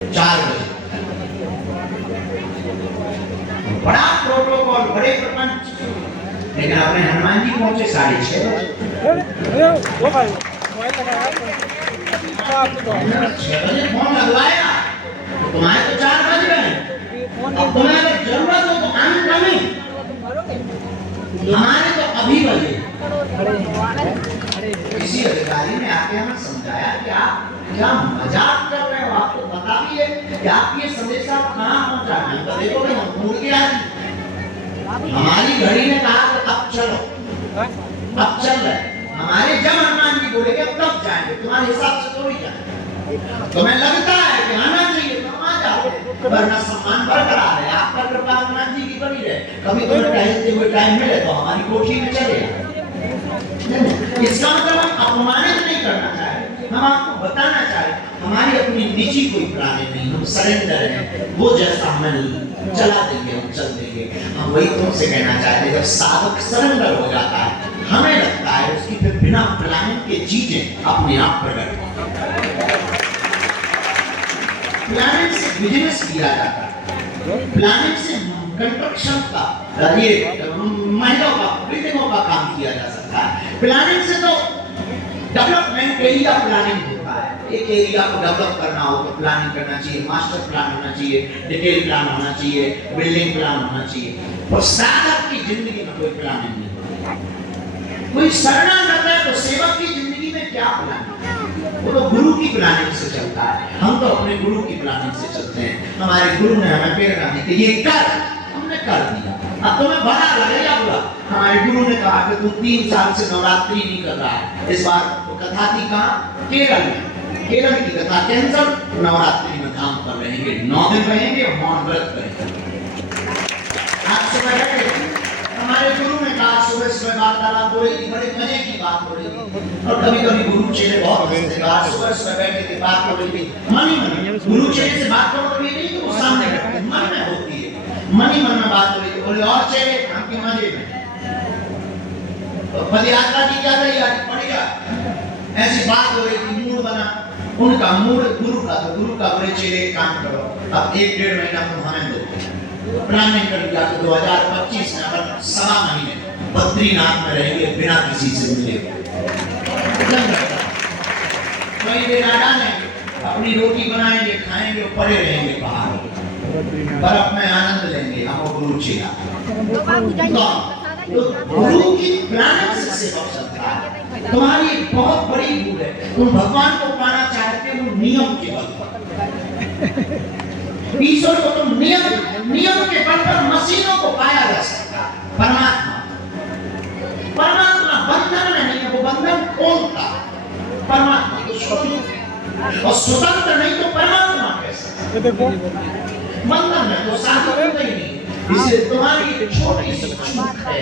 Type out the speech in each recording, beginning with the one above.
4 बजे बड़ा प्रोटोकॉल, बड़े प्रपंच, लेकिन अपने हनुमान जी पहुंचे 6:30 बजे। 6 बजे फोन लगवाया तो तुम्हारे तो 4 बज गए। अब तुम्हें अगर जरूरत हो तो अनकमिंग, हमारे तो अभी बजे। किसी अधिकारी ने आके हमें समझाया कि आप क्या मजाक कर रहे हो, आपको पता भी है कि आप ये संदेश आप कहाँ पहुंचा है। तो देखो भाई हम भूल गया, हमारी घड़ी ने कहा कि अब चलो, अब चल रहे। हमारे जब हनुमान जी बोलेंगे तब जाएंगे, तुम्हारे हिसाब से थोड़ी जाएंगे। तुम्हें लगता है कि आना चाहिए तो आ जाओ, वरना सम्मान बरकरार है। आपका कृपा हनुमान जी की बनी रहे। कभी तुम्हें टहलते हुए टाइम मिले तो हमारी कोठी में चले। इसका मतलब हम अपमानित नहीं करना चाहे, हम आपको बताना चाहे हमारी अपनी निजी कोई प्लानिंग नहीं, हम सरेंडर हैं। वो जैसा हमें चला देंगे हम चल देंगे। हम वही तुमसे कहना चाहते, जब साधक सरेंडर हो जाता है हमें लगता है उसकी फिर बिना प्लानिंग के चीजें अपने आप प्रकट होती। प्लानिंग से बिजनेस किया जाता है, प्लानिंग से कंस्ट्रक्शन का, ये महिलाओं का, बिल्डिंगों का काम किया जा सकता है। प्लानिंग से तो डेवलपमेंट एरिया प्लानिंग होता है। एक एरिया को डेवलप करना हो तो प्लानिंग करना चाहिए, मास्टर प्लान होना चाहिए, डिटेल प्लान होना चाहिए, बिल्डिंग प्लान होना चाहिए। और साधक की जिंदगी में कोई प्लानिंग नहीं होती। कोई शरणागत है तो सेवक की जिंदगी में क्या प्लान? वो तो गुरु की प्लानिंग से चलता है। हम तो अपने गुरु की प्लानिंग से चलते हैं। हमारे गुरु ने हमें प्रेरणा दी कि ये कर, हमने कर दिया। अब तुम्हें भला लगे या बुरा, हमारे गुरु ने कहा कि तू 3 साल से नवरात्रि नहीं कर रहा है। इस बार तो कथा थी कहाँ? केरल में। केरल की कथा कैंसल, नवरात्रि में काम कर रहेंगे, 9 दिन रहेंगे, मौन व्रत करेंगे। आज सुबह हमारे गुरु ने कहा, सुबह वार्तालाप हो रही थी, बड़े मजे की बात हो रही थी। और कभी-कभी गुरु चेले बहुत हंसते थे। सुबह बैठे थे, बात हो रही थी, मन ही मन गुरु चेले से बात करो तो ये नहीं कि वो सामने बैठे, मन में होती है, मन ही मन में बात हो रही थी। बोले और चेले आपके मजे में तो पदयात्रा की क्या तैयारी, बढ़िया ऐसी बात हो रही थी। मूड बना उनका, मूड गुरु का, तो गुरु का बोले चेले काम करो, अब 1-1.5 महीना तुम हमें दो। प्लानिंग कर लिया कि 2025 में अपन 7 महीने बद्रीनाथ में रहेंगे बिना किसी से मिले। वही बेराडा ने अपनी रोटी बनाएंगे, खाएंगे, पड़े रहेंगे बाहर, बर्फ में आनंद लेंगे। हम गुरु चेला, तो गुरु की प्लानिंग से सेवक चलता है। तुम्हारी बहुत बड़ी भूल है, तुम भगवान को पाना चाहते हो नियम के बल पर। ईश्वर को तुम नियम के बल पर, मशीनों को पाया जा सकता है। परमात्मा बंधन में नहीं है, वो बंधन खोलता। परमात्मा तो स्वतंत्र, और स्वतंत्र नहीं तो परमात्मा कैसे? बंधन में तो साधक ही नहीं। इसलिए तुम्हारी छोटी सी चूक है,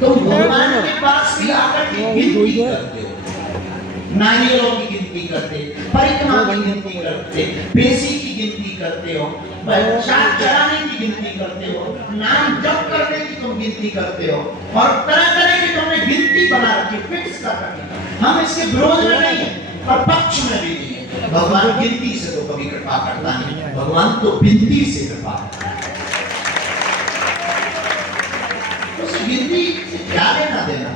तुम भगवान के पास भी आकर के गिनती करते हो, नारियलों की गिनती करते, परिक्रमा की गिनती करते, पेशी की गिनती करते हो, चार चढ़ाने की गिनती करते हो, नाम जप करने की तुम गिनती करते हो, और तरह-तरह की तुमने गिनती बना रखी, फिक्स कर रखी। हम इसके विरोध में नहीं है और पक्ष में भी नहीं है। भगवान गिनती से तो कभी कृपा करता नहीं, भगवान तो बिनती से कृपा करता है। उस गिनती से क्या लेना देना?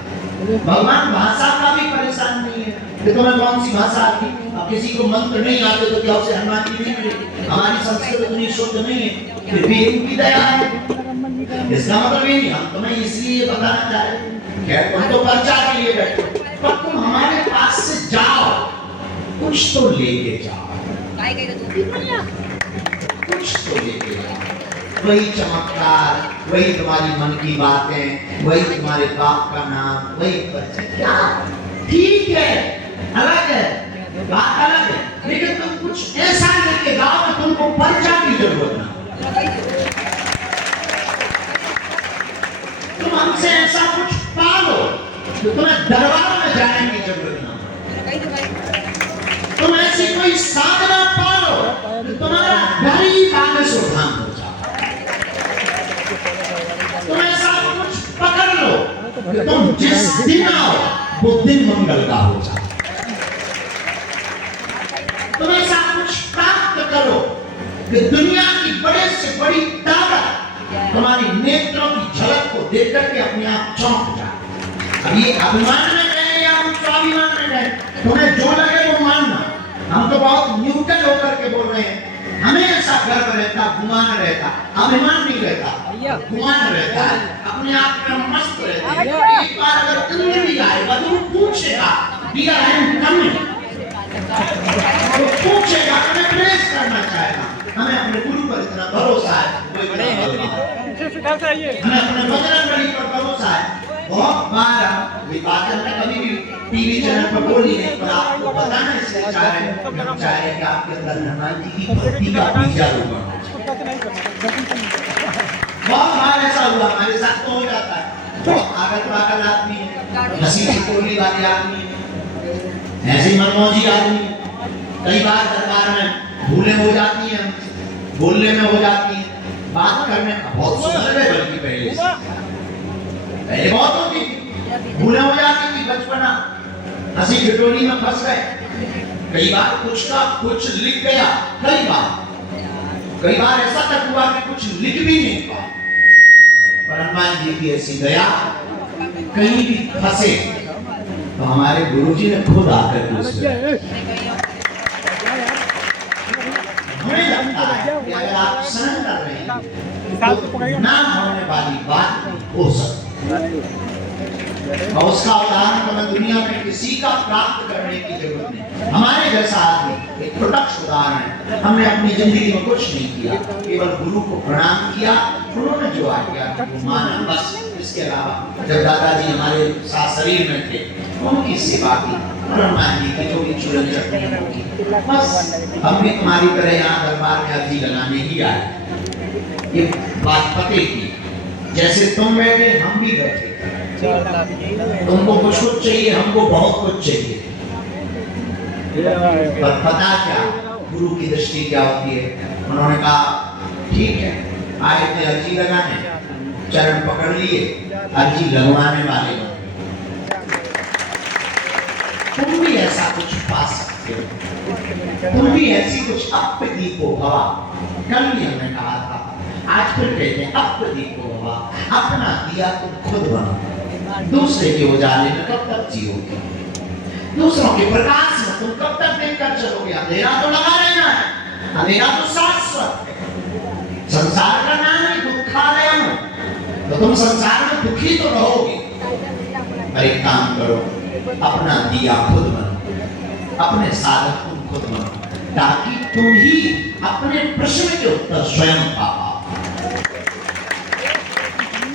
भगवान भाषा का भी परेशान नहीं है कि तुम्हें कौन सी भाषा आती। अब किसी को मंत्र नहीं आते तो क्या उसे हनुमान जी नहीं मिले? हमारी संस्कृत इतनी शुद्ध नहीं है, फिर भी इनकी दया है। इसका मतलब ये नहीं, हम तुम्हें इसलिए बताना चाह रहे हैं, तुम तो पर्चा के लिए बैठो, पर तुम हमारे पास से जाओ, कुछ तो लेके जाओ, कुछ तो लेके जाओ। वही चमत्कार, वही तुम्हारी मन की बातें, वही तुम्हारे बाप का नाम, वही परिचय। क्या ठीक है, अलग है, बात अलग है, लेकिन तुम कुछ ऐसा लेके जाओ कि तुमको परिचय की जरूरत ना। तुम हमसे ऐसा कुछ पालो जो तुम्हें दरबार में जाने की जरूरत ना। तुम ऐसी कोई साधना पालो कि तुम्हारा घर ही कामेश्वर धाम हो जाए। तुम ऐसा कुछ पकड़ लो कि तुम जिस दिन आओ वो दिन मंगल का हो जाए। तुम ऐसा कुछ प्राप्त करो कि दुनिया की बड़े से बड़ी ताकत तुम्हारी नेत्रों की झलक को देख करके अपने आप चौंक जाए। अब ये अभिमान में कहे या हम स्वाभिमान में कहे, तुम्हें जो लगे वो मानना। हम तो बहुत न्यूट्रल होकर के बोल रहे हैं। हमें ऐसा गर्व रहता, गुमान रहता, अभिमान नहीं रहता, गुमान रहता है, अपने आप में मस्त रहता है। एक बार अगर इंद्र भी आएगा तो वो पूछेगा, "We are coming?" तो पूछेगा, हमें प्रेस करना चाहेगा। हमें अपने गुरु पर इतना भरोसा है, हमें अपने बजरंगबली पर भरोसा है। बहुत बार ये बात हमने कभी भी टीवी चैनल पर बोली नहीं, पर आपको बताना इसलिए चाह रहे हैं कि आपके अंदर हनुमान जी की भक्ति का बीज होगा। बहुत बार ऐसा हुआ, हमारे साथ तो हो जाता है। तो आगत वागत आदमी, हंसी ठिठोली वाले आदमी, ऐसे ही मनमौजी आदमी, कई बार दरबार में भूलें हो जाती हैं, बोलने में हो जाती हैं, बात करने में बहुत सुंदर है, बल्कि पहले बहुत होती थी, भूलें हो जाती थी, बचपना हंसी ठिठोली में फंस गए। कई बार कुछ का कुछ लिख गया, कई बार ऐसा तक हुआ कि कुछ लिख भी नहीं पाया। पर हनुमान जी की ऐसी दया, कहीं भी फंसे तो हमारे गुरुजी ने खुद आकर के हमें लगता है कि अगर आप सहन कर रहे हैं तो ना होने वाली बात हो सकती है। और उसका उदाहरण तो मैं दुनिया में किसी का प्राप्त करने की जरूरत नहीं। हमारे जैसा आदमी एक प्रत्यक्ष उदाहरण है। हमने अपनी जिंदगी में कुछ नहीं किया, केवल गुरु को प्रणाम किया, उन्होंने जो आज्ञा माना, बस। इसके अलावा जब दादाजी हमारे साथ शरीर में थे, उनकी सेवा की, हनुमान जी की जो भी चूरन चटनी की, बस। हम भी तुम्हारी तरह यहाँ दरबार में अर्जी लगाने ही आए। ये बात पते की, जैसे तुम बैठे हम भी बैठे, तुमको कुछ चाहिए, हमको बहुत कुछ चाहिए। पर पता क्या, गुरु की दृष्टि क्या होती है? उन्होंने कहा ठीक है, आए थे अर्जी लगाने, चरण पकड़ लिए, अर्जी लगवाने वाले बन। तुम भी ऐसा कुछ पा सकते हो, तुम भी ऐसी कुछ अपदीपो भवा। कल भी हमने कहा था, आज फिर कहते हैं अपदीपो भवा। अपना दिया तुम खुद बनो, दूसरे के उजाले में कब तक जियोगे? दूसरों के प्रकाश में तुम कब तक देखकर चलोगे? अंधेरा तो लगा रहना है, अंधेरा तो शाश्वत है। संसार का नाम है दुखालयम, तो तुम संसार में दुखी तो रहोगे। पर एक काम करो, अपना दिया खुद बनो, अपने साधक तुम खुद बनो, ताकि तुम ही अपने प्रश्न के उत्तर स्वयं पा पाओ।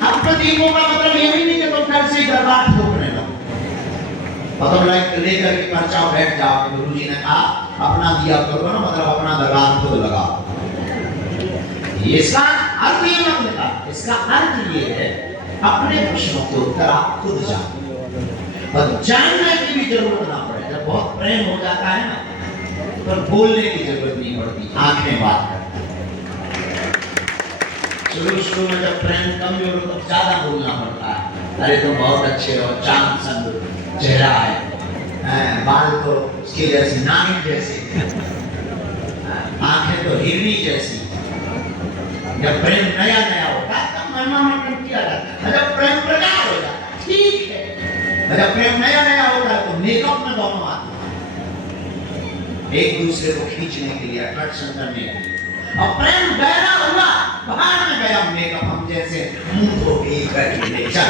अपदीपों का मतलब ये नहीं कि तुम घर से दरबार ठोकने लगो, मतलब लेकर के पर्चा बैठ जाओ। गुरुजी ने कहा अपना दिया करो ना, मतलब अपना दरबार खुद लगाओ। इसका अर्थ ये मत निकाल, इसका अर्थ ये है अपने प्रश्नों के उत्तर आप खुद जानो, और जानने की भी जरूरत ना पड़े। जब बहुत प्रेम हो जाता है ना, तो बोलने की जरूरत नहीं पड़ती, आंखें बात करती। शुरू में जब प्रेम कमजोर हो तो ज्यादा बोलना पड़ता है, अरे तुम बहुत अच्छे हो, चांद सन चेहरा है, बाल तो उसके जैसी, नागिन जैसे, आंखें तो हिरनी जैसी। जब प्रेम नया नया होता है तब महिमा मंडन किया जाता है। जब प्रेम प्रगाढ़ हो जाता है ठीक है, जब प्रेम नया नया होता है तो मेकअप में दोनों आते हैं, एक दूसरे को खींचने के लिए, अट्रैक्शन करने के लिए। और प्रेम गहरा हुआ, बाहर में गया मेकअप, हम जैसे मुंह धो के बैठे चल।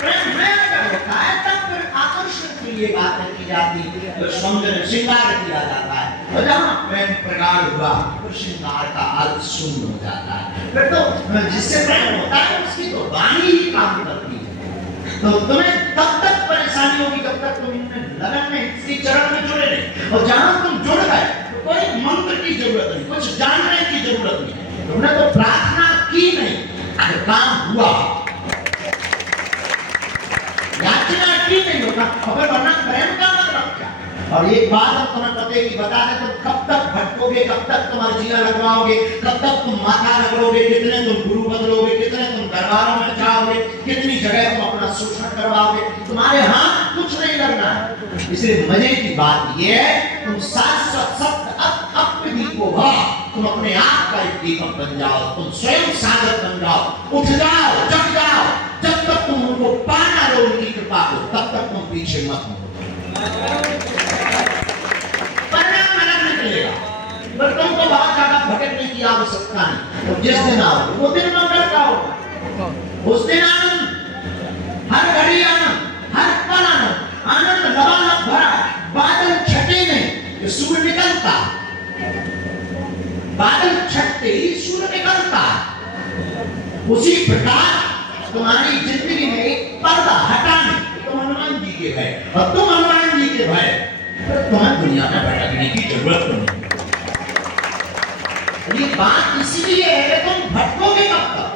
प्रेम नया जब होता है तब फिर आकर्षण के लिए बातें की जाती है, तो सौंदर्य श्रृंगार किया जाता है। और जहाँ प्रेम प्रगाढ़ हुआ तो श्रृंगार का अर्थ शून्य हो जाता है। फिर तो जिससे प्रेम होता है उसकी तो वाणी ही काम करती है। तो तुम्हें तब तक परेशानी होगी जब तक तुम लगन में इसी चरण में जुड़े नहीं। और जहाँ तुम जुड़ गए तो कोई मंत्र की जरूरत नहीं, कुछ जानने की जरूरत नहीं, तुमने तो प्रार्थना की नहीं, काम हुआ, याचना की नहीं होगा। अगर वरना प्रेम का मतलब क्या? और एक बात हम तुम्हें पते की बता दें, तुम कब तक भटकोगे, कब तक तुम अर्जियां लगवाओगे, कब तक तुम माथा रगड़ोगे, कितने तुम गुरु बदलोगे, कितने तुम दरबारों में जाओगे, कितनी जगह तुम अपना शोषण करवाओगे, तुम्हारे हाथ कुछ नहीं लगना है। इसलिए मजे की बात यह है, तुम शाश्वत सत्य तुम अपने आप का एक दीपक बन जाओ, तुम स्वयं साधक बन जाओ, उठ जाओ, जग जाओ। जब तक तुम उनको पाना लो उनकी कृपा को, तब तक तुम पीछे मत मुड़ो। परिणाम अलग निकलेगा, पर तुमको बहुत ज्यादा भटकने की आवश्यकता नहीं। तो जिस दिन आओ वो दिन मंगल का होगा, उस दिन आनंद, हर घड़ी आनंद, हर पल आनंद, आनंद लबालब भरा। बादल छटे में ये सूर्य निकलता, बादल छटते ही सूर्य निकलता। उसी प्रकार तुम्हारी जिंदगी में एक पर्दा हटाने, तुम हनुमान जी के भय, और तुम हनुमान जी के भय, तुम्हें दुनिया में भटकने की जरूरत नहीं। ये बात इसलिए है कि तुम भटकोगे कब तक?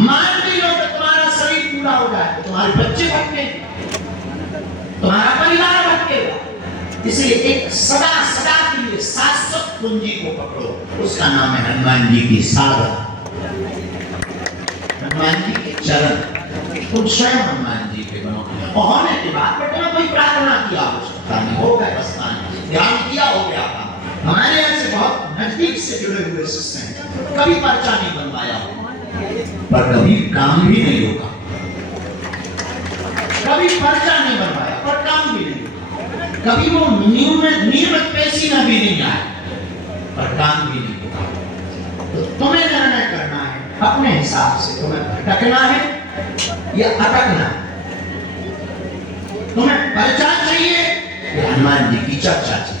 मान भी लो कि तुम्हारा शरीर पूरा हो जाए तो तुम्हारे बच्चे भटके, तुम्हारा परिवार भटकेगा। इसलिए एक सदा सदा के लिए शाश्वत पूंजी को पकड़ो, उसका नाम है हनुमान जी की साधना, हनुमान जी के चरण। तुम स्वयं हनुमान जी के बनो, और होने के बाद तुम्हें कोई प्रार्थना की आवश्यकता नहीं, हो गए बस ध्यान किया, हो गया काम। हमारे यहाँ से बहुत नजदीक से जुड़े हुए शिष्य हैं, कभी पर्चा नहीं बनवाया पर कभी काम भी नहीं होगा, कभी पर्चा नहीं बनवाया पर काम भी नहीं होगा, कभी वो नियमित पेशी में भी नहीं आए पर काम भी नहीं होगा। तो तुम्हें निर्णय करना है अपने हिसाब से, तुम्हें भटकना है या अटकना है, तुम्हें पर्चा चाहिए या हनुमान जी की चर्चा चाहिए,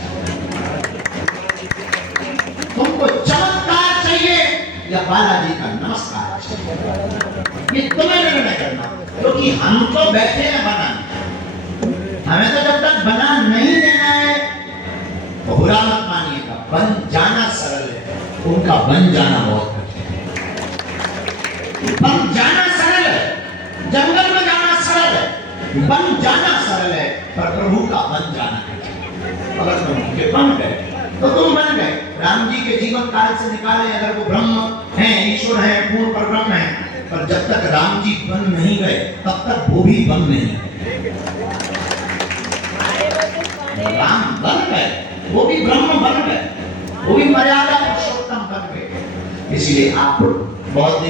तुमको चमत्कार चाहिए या बालाजी का नमस्कार चाहिए, ये तुम्हें निर्णय करना। क्योंकि हम तो बैठे हैं बनाने, हमें तो जब तक बना नहीं देना है तो बुरा मत मानिएगा, बन जाना सरल है, उनका बन जाना बहुत कठिन है। बन जाना सरल है, जंगल में जाना सरल है, बन जाना सरल है, पर प्रभु का बन जाना कठिन है। अगर तुम उनके बन गए तो तुम बन गए। राम जी के जीवन काल से निकाले, अगर वो ब्रह्म हैं, ईश्वर हैं, पूर्ण परब्रह्म हैं, पर जब तक राम जी बन नहीं गए तब तक वो भी बन नहीं गए। राम बन गए, वो भी ब्रह्म बन गए, वो भी मर्यादा पुरुषोत्तम बन गए। इसलिए आप बहुत